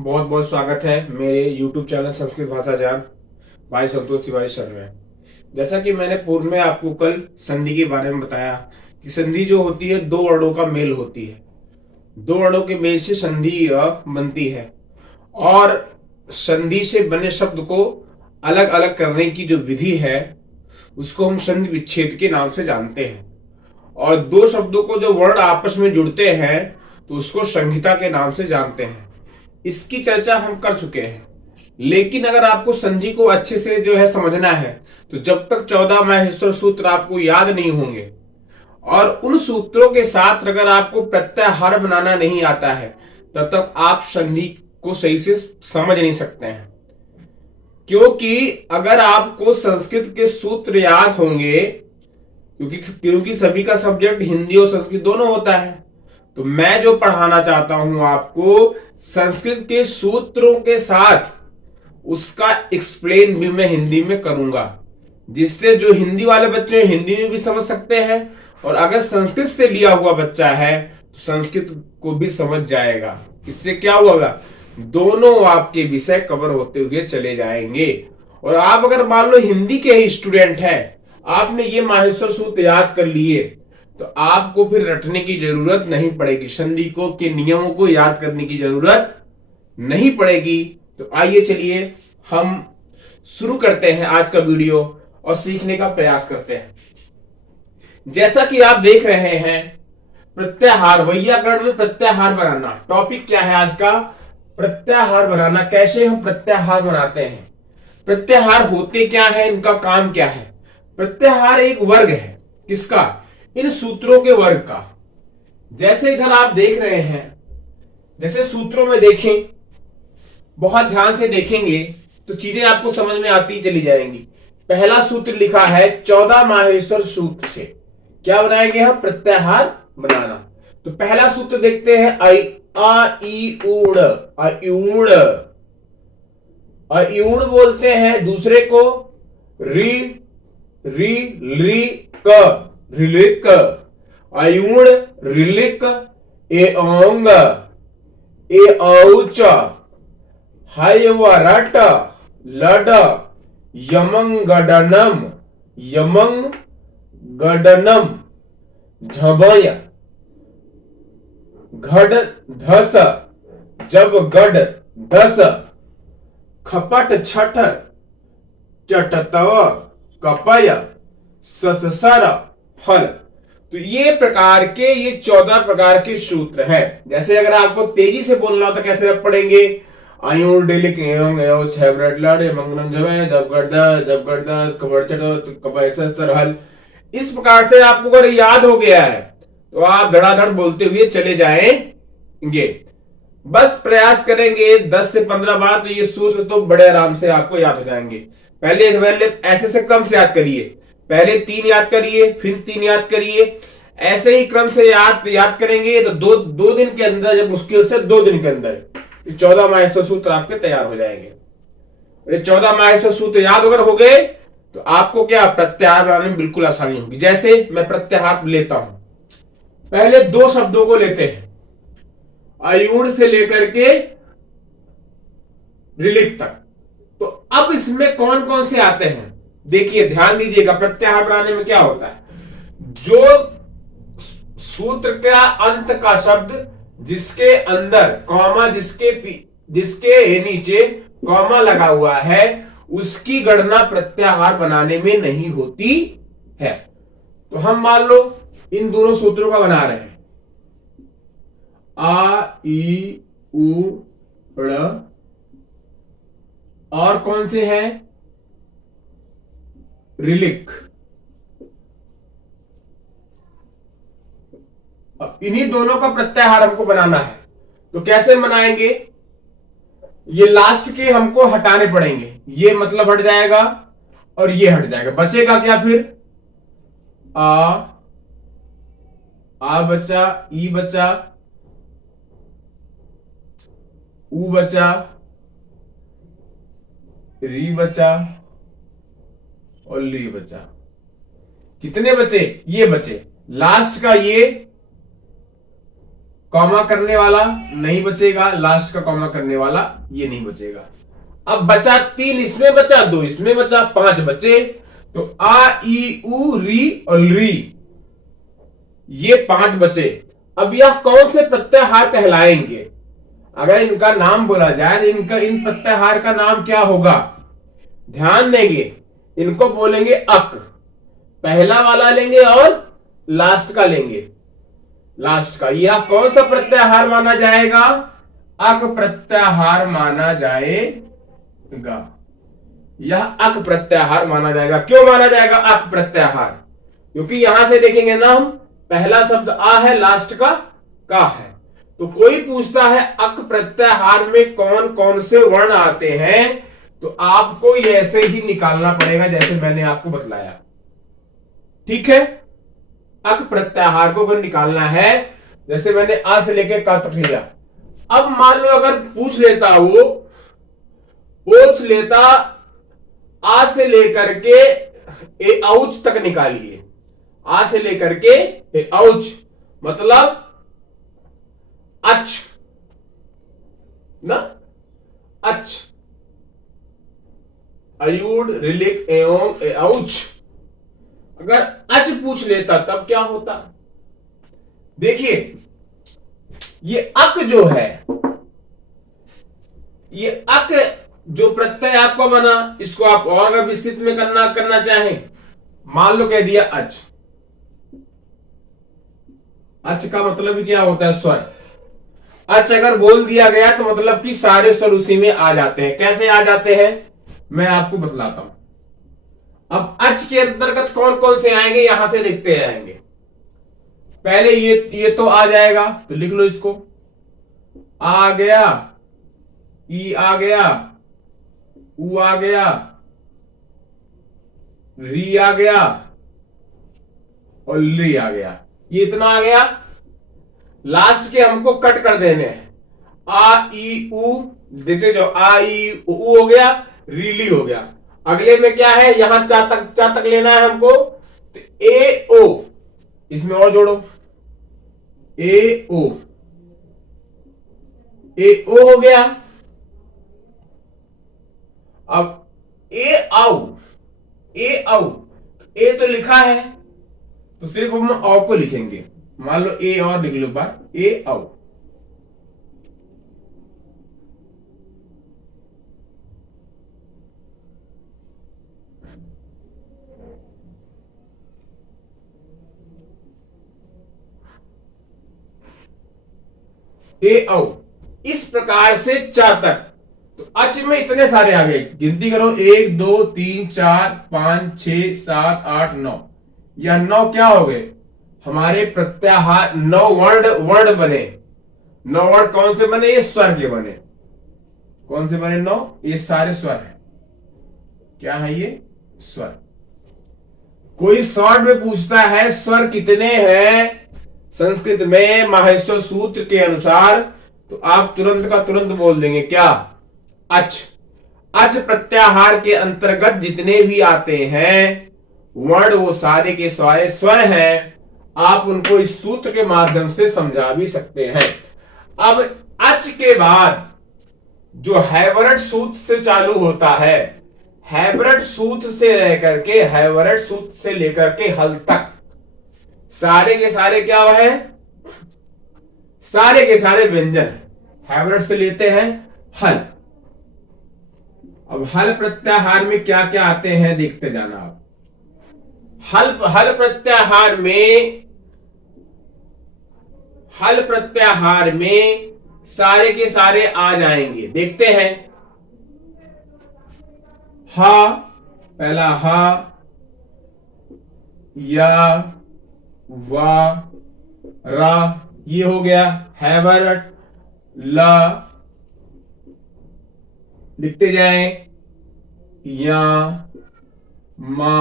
बहुत बहुत स्वागत है मेरे YouTube चैनल संस्कृत भाषा ज्ञान भाई संतोष तिवारी सर में। जैसा कि मैंने पूर्व में आपको कल संधि के बारे में बताया कि संधि जो होती है दो वर्णों का मेल होती है। दो वर्णों के मेल से संधि बनती है और संधि से बने शब्द को अलग अलग करने की जो विधि है उसको हम संधि विच्छेद के नाम से जानते हैं। और दो शब्दों को जो वर्ण आपस में जुड़ते हैं तो उसको संहिता के नाम से जानते हैं। इसकी चर्चा हम कर चुके हैं, लेकिन अगर आपको संधि को अच्छे से जो है समझना है तो जब तक 14 माहेश्वर सूत्र आपको याद नहीं होंगे और उन सूत्रों के साथ अगर आपको प्रत्याहार बनाना नहीं आता है तब तक आप संधि को सही से समझ नहीं सकते हैं। क्योंकि अगर आपको संस्कृत के सूत्र याद होंगे, क्योंकि सभी का सब्जेक्ट हिंदी और संस्कृत दोनों होता है, तो मैं जो पढ़ाना चाहता हूं आपको संस्कृत के सूत्रों के साथ उसका एक्सप्लेन भी मैं हिंदी में करूंगा, जिससे जो हिंदी वाले बच्चे हिंदी में भी समझ सकते हैं और अगर संस्कृत से लिया हुआ बच्चा है तो संस्कृत को भी समझ जाएगा। इससे क्या होगा, दोनों आपके विषय कवर होते हुए चले जाएंगे। और आप अगर मान लो हिंदी के ही स्टूडेंट हैं, आपने ये माहेश्वर सूत्र याद कर लिए तो आपको फिर रटने की जरूरत नहीं पड़ेगी, संधि को के नियमों को याद करने की जरूरत नहीं पड़ेगी। तो आइए चलिए हम शुरू करते हैं आज का वीडियो और सीखने का प्रयास करते हैं। जैसा कि आप देख रहे हैं प्रत्याहार, वैयाकरण में प्रत्याहार बनाना टॉपिक क्या है आज का, प्रत्याहार बनाना। कैसे हम प्रत्याहार बनाते हैं, प्रत्याहार होते क्या है, इनका काम क्या है। प्रत्याहार एक वर्ग है, किसका, इन सूत्रों के वर्ग का। जैसे इधर आप देख रहे हैं, जैसे सूत्रों में देखें, बहुत ध्यान से देखेंगे तो चीजें आपको समझ में आती चली जाएंगी। पहला सूत्र लिखा है 14 माहेश्वर सूत्र से क्या बनाएंगे हम, प्रत्याहार बनाना। तो पहला सूत्र देखते हैं, अयूण। अयूण बोलते हैं, दूसरे को री री री क, रिलिक, अयूण रिलिक, एओंग, एऔच, हयवरट, लड, यमंगडनम, यमंगडनम, झबय, घड धस, जब गड दस, खपट छठ, चटतव, कपय, सससर, फल। तो ये प्रकार के, ये 14 प्रकार के सूत्र हैं। जैसे अगर आपको तेजी से बोलना हो तो कैसे आप पढ़ेंगे, आयुर डेलिक हल। इस प्रकार से आपको अगर याद हो गया है तो आप धड़ाधड़ बोलते हुए चले जाएंगे। बस प्रयास करेंगे 10 से 15 बार तो ये सूत्र तो बड़े आराम से आपको याद हो जाएंगे। पहले ऐसे से क्रम से याद करिए, पहले 3 याद करिए, फिर 3 याद करिए, ऐसे ही क्रम से याद करेंगे तो दो दिन के अंदर, जब मुश्किल से 2 दिन के अंदर 14 माहेश्वर सूत्र आपके तैयार हो जाएंगे। 14 माहेश्वर सूत्र याद अगर हो गए तो आपको क्या, प्रत्याहार बनाने में बिल्कुल आसानी होगी। जैसे मैं प्रत्याहार लेता हूं, पहले 2 शब्दों को लेते हैं, अयूण से लेकर के रिलिक तक। तो अब इसमें कौन कौन से आते हैं, देखिए ध्यान दीजिएगा। प्रत्याहार बनाने में क्या होता है, जो सूत्र का अंत का शब्द जिसके अंदर कॉमा, जिसके नीचे कॉमा लगा हुआ है, उसकी गणना प्रत्याहार बनाने में नहीं होती है। तो हम मान लो इन दोनों सूत्रों का बना रहे हैं, आ ई उ ड़, और कौन से हैं, रिलिक। अब इन्हीं दोनों का प्रत्याहार हमको बनाना है। तो कैसे बनाएंगे, ये लास्ट के हमको हटाने पड़ेंगे, ये मतलब हट जाएगा और ये हट जाएगा, बचेगा क्या फिर, आ बचा, ई बचा, ऊ बचा, री बचा और ली बचा। कितने बचे, ये बचे, लास्ट का ये कॉमा करने वाला नहीं बचेगा, लास्ट का कॉमा करने वाला ये नहीं बचेगा। अब बचा 3, इसमें बचा 2, इसमें बचा 5 बचे। तो आ ई उ री और री, ये 5 बचे। अब यह कौन से प्रत्याहार कहलाएंगे? अगर इनका नाम बोला जाए तो इनका इन प्रत्याहार का नाम क्या होगा? ध्यान देंगे, इनको बोलेंगे अक। पहला वाला लेंगे और लास्ट का लेंगे। लास्ट का यह कौन सा प्रत्याहार माना जाएगा? अक प्रत्याहार माना जाएगा। यह अक प्रत्याहार माना जाएगा। क्यों माना जाएगा अक प्रत्याहार? क्योंकि यहां से देखेंगे ना हम, पहला शब्द आ है, लास्ट का है। तो कोई पूछता है अक प्रत्याहार में कौन कौन से वर्ण आते हैं, तो आपको ऐसे ही निकालना पड़ेगा जैसे मैंने आपको बतलाया। ठीक है, अक प्रत्याहार को अगर निकालना है, जैसे मैंने आ से लेकर क तक लिया। अब मान लो अगर पूछ लेता, वो पूछ लेता आ से लेकर के ए औच तक निकालिए। आ से लेकर के ए औच मतलब अच ना, अच, अयूड रिलिक एवं ए औच। अगर अच पूछ लेता तब क्या होता? देखिए, ये अक जो है, ये अक जो प्रत्यय आपका बना, इसको आप और अगर विस्तृत में करना चाहें, मान लो कह दिया अच। अच का मतलब भी क्या होता है? स्वर। अच अगर बोल दिया गया तो मतलब कि सारे स्वर उसी में आ जाते हैं। कैसे आ जाते हैं मैं आपको बतलाता हूं। अब अच के अंतर्गत कौन कौन से आएंगे, यहां से देखते आएंगे। पहले ये तो आ जाएगा, तो लिख लो इसको। आ गया, ई आ गया, उ आ गया, री आ गया और ली आ गया। ये इतना आ गया। लास्ट के हमको कट कर देने हैं। आ ई उ, देखे जो आ ई उ हो गया, रीली हो गया। अगले में क्या है, यहां चा तक लेना है हमको, तो ए ओ, इसमें और जोड़ो, ए ओ, ए ओ हो गया। अब ए आउ, ए आउ, ए तो लिखा है तो सिर्फ हम औ को लिखेंगे। मान लो ए और लिख लो बार, ए आउ। ए औ, इस प्रकार से चा तक। तो अच में इतने सारे आ गए, गिनती करो 1 2 3 4 5 6 7 8 9। यह 9 क्या हो गए हमारे प्रत्याहार। 9 वर्ण बने। 9 वर्ण कौन से बने? ये स्वर के बने। कौन से बने? 9। ये सारे स्वर हैं। क्या है ये? स्वर। कोई शॉर्ट में पूछता है स्वर कितने हैं संस्कृत में माहेश्वर सूत्र के अनुसार, तो आप तुरंत का तुरंत बोल देंगे क्या? अच। अच प्रत्याहार के अंतर्गत जितने भी आते हैं वर्ण, वो सारे के सारे स्वर हैं। आप उनको इस सूत्र के माध्यम से समझा भी सकते हैं। अब अच के बाद जो हैवरट सूत्र से चालू होता है, हैवरट सूत्र से लेकर के, हैवरट सूत्र से लेकर के हल तक सारे के सारे क्या है? सारे के सारे व्यंजन हैवरट से लेते हैं हल। अब हल प्रत्याहार में क्या क्या आते हैं देखते जाना आप। हल प्रत्याहार में सारे के सारे आ जाएंगे। देखते हैं। हा, पहला हा, या, वा, रा, ये हो गया हैवरट। ला, लिखते जाएं, या, मा,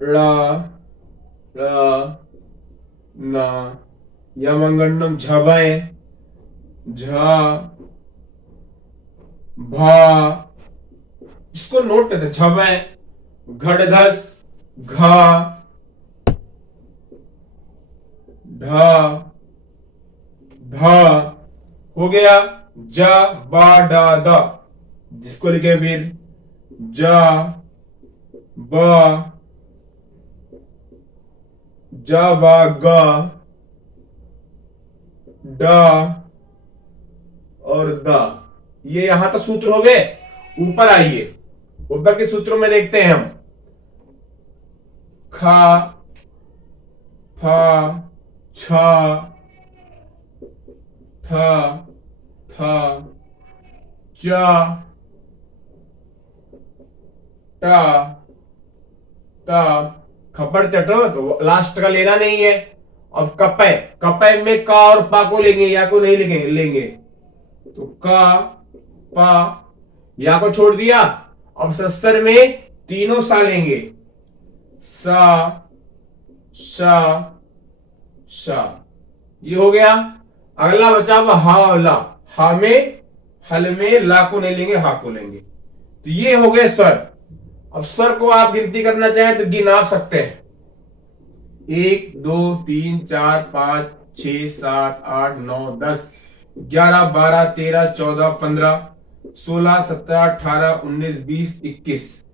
रा, रा, ना, यमंगंडम झबय, झा, भा, इसको नोट करते, झबय, घड़घस, घा, ढ, ध, हो गया ज, ब, ड, द, जिसको लिखे फिर ज, ब, ज, ब, ग, ड और द। ये यहां तक सूत्र हो गए। ऊपर आइए, ऊपर के सूत्रों में देखते हैं हम। ख, फ, छ, ठ, थ, च, ट, त, खपर चटो तो लास्ट का लेना नहीं है। अब कपय, कपय में क और पा को लेंगे, या को नहीं लेंगे, लेंगे तो क, प, या को छोड़ दिया। अब सस्तर में तीनों सा लेंगे, स, श, श, ये हो गया। अगला बचा हुआ हा, ला, हा में, हल में ला को नहीं लेंगे, हा को लेंगे। तो ये हो गए स्वर। अब स्वर को आप गिनती करना चाहें तो गिना सकते हैं। 1 2 3 4 5 6 7 8 9 10 11 12 13 14 15 16 17 18 19 20 21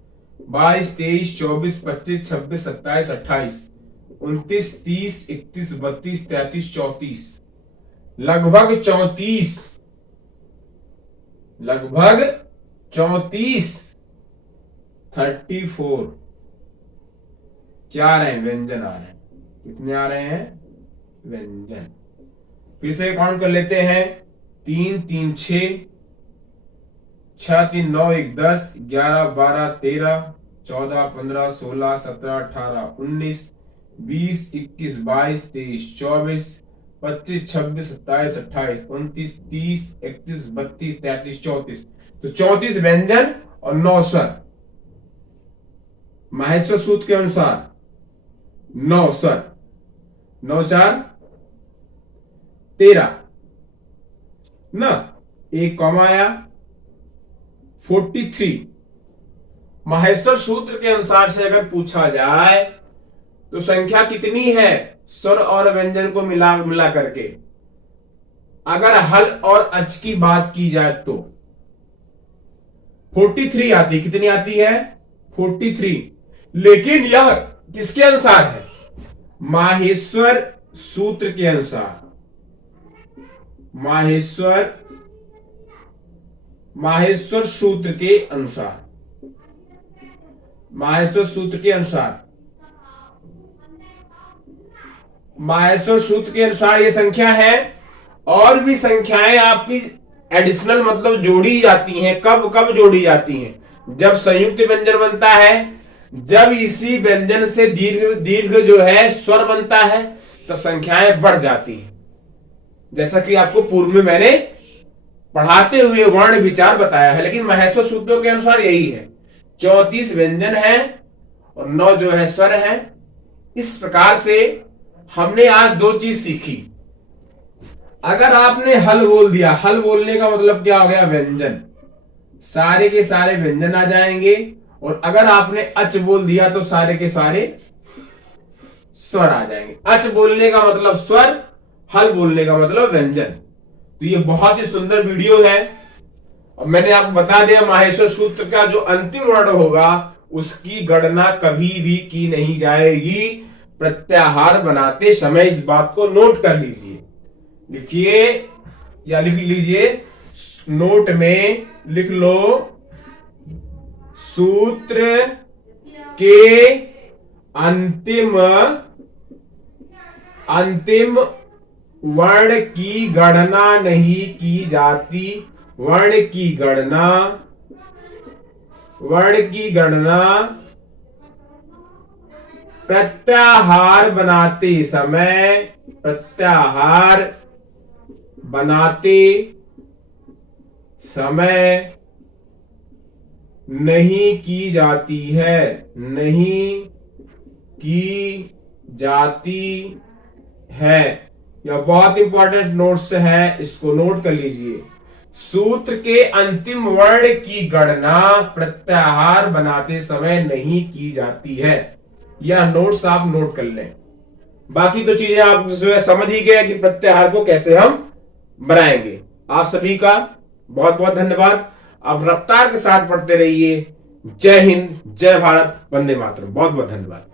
22 23 24 25 26 27 28 29 30 31 32 33 34, लगभग 34, लगभग 34, 34 क्या आ रहे हैं? व्यंजन आ रहे हैं। कितने आ रहे हैं? व्यंजन। फिर से काउंट कर लेते हैं। 3 3 6, 6 3 9 1 10 11 12 13 14 15 16 17 18 19 20 21 22 23 24 25 26 27 28 29 30 31 32 33 34, तो 34 व्यंजन और 9 स्वर। माहेश्वर सूत्र के अनुसार 9 स्वर, 9 4 13 ना, एक कॉमा आया 43। माहेश्वर सूत्र के अनुसार से अगर पूछा जाए तो संख्या कितनी है स्वर और व्यंजन को मिला करके, अगर हल और अच की बात की जाए तो 43 आती। कितनी आती है? 43। लेकिन यह किसके अनुसार है? माहेश्वर सूत्र के अनुसार। माहेश्वर सूत्र के अनुसार, माहेश्वर सूत्र के अनुसार, माहेश्वर सूत्र के अनुसार ये संख्या है। और भी संख्याएं आपकी एडिशनल मतलब जोड़ी जाती हैं। कब कब जोड़ी जाती हैं? जब संयुक्त व्यंजन बनता है, जब इसी व्यंजन से दीर्घ दीर्घ जो है स्वर बनता है, तब संख्याएं बढ़ जाती हैं। जैसा कि आपको पूर्व में मैंने पढ़ाते हुए वर्ण विचार बताया है। लेकिन माहेश्वर सूत्रों के अनुसार यही है, 34 व्यंजन है और 9 जो है स्वर है। इस प्रकार से हमने आज 2 चीज सीखी। अगर आपने हल बोल दिया, हल बोलने का मतलब क्या हो गया? व्यंजन, सारे के सारे व्यंजन आ जाएंगे। और अगर आपने अच बोल दिया तो सारे के सारे स्वर आ जाएंगे। अच बोलने का मतलब स्वर, हल बोलने का मतलब व्यंजन। तो ये बहुत ही सुंदर वीडियो है। और मैंने आपको बता दिया माहेश्वर सूत्र का जो अंतिम वर्ण होगा उसकी गणना कभी भी की नहीं जाएगी। प्रत्याहार बनाते समय इस बात को नोट कर लीजिए, लिखिए या लिख लीजिए, नोट में लिख लो, सूत्र के अंतिम वर्ण की गणना नहीं की जाती। वर्ण की गणना प्रत्याहार बनाते समय नहीं की जाती है, नहीं की जाती है। यह बहुत इंपॉर्टेंट नोट्स है, इसको नोट कर लीजिए। सूत्र के अंतिम वर्ण की गणना प्रत्याहार बनाते समय नहीं की जाती है। यह नोट्स आप नोट कर लें। बाकी तो चीजें आप जो है समझ ही गए कि प्रत्याहार को कैसे हम बनाएंगे। आप सभी का बहुत बहुत धन्यवाद। अब रफ्तार के साथ पढ़ते रहिए। जय हिंद, जय भारत, वंदे मातरम। बहुत बहुत धन्यवाद।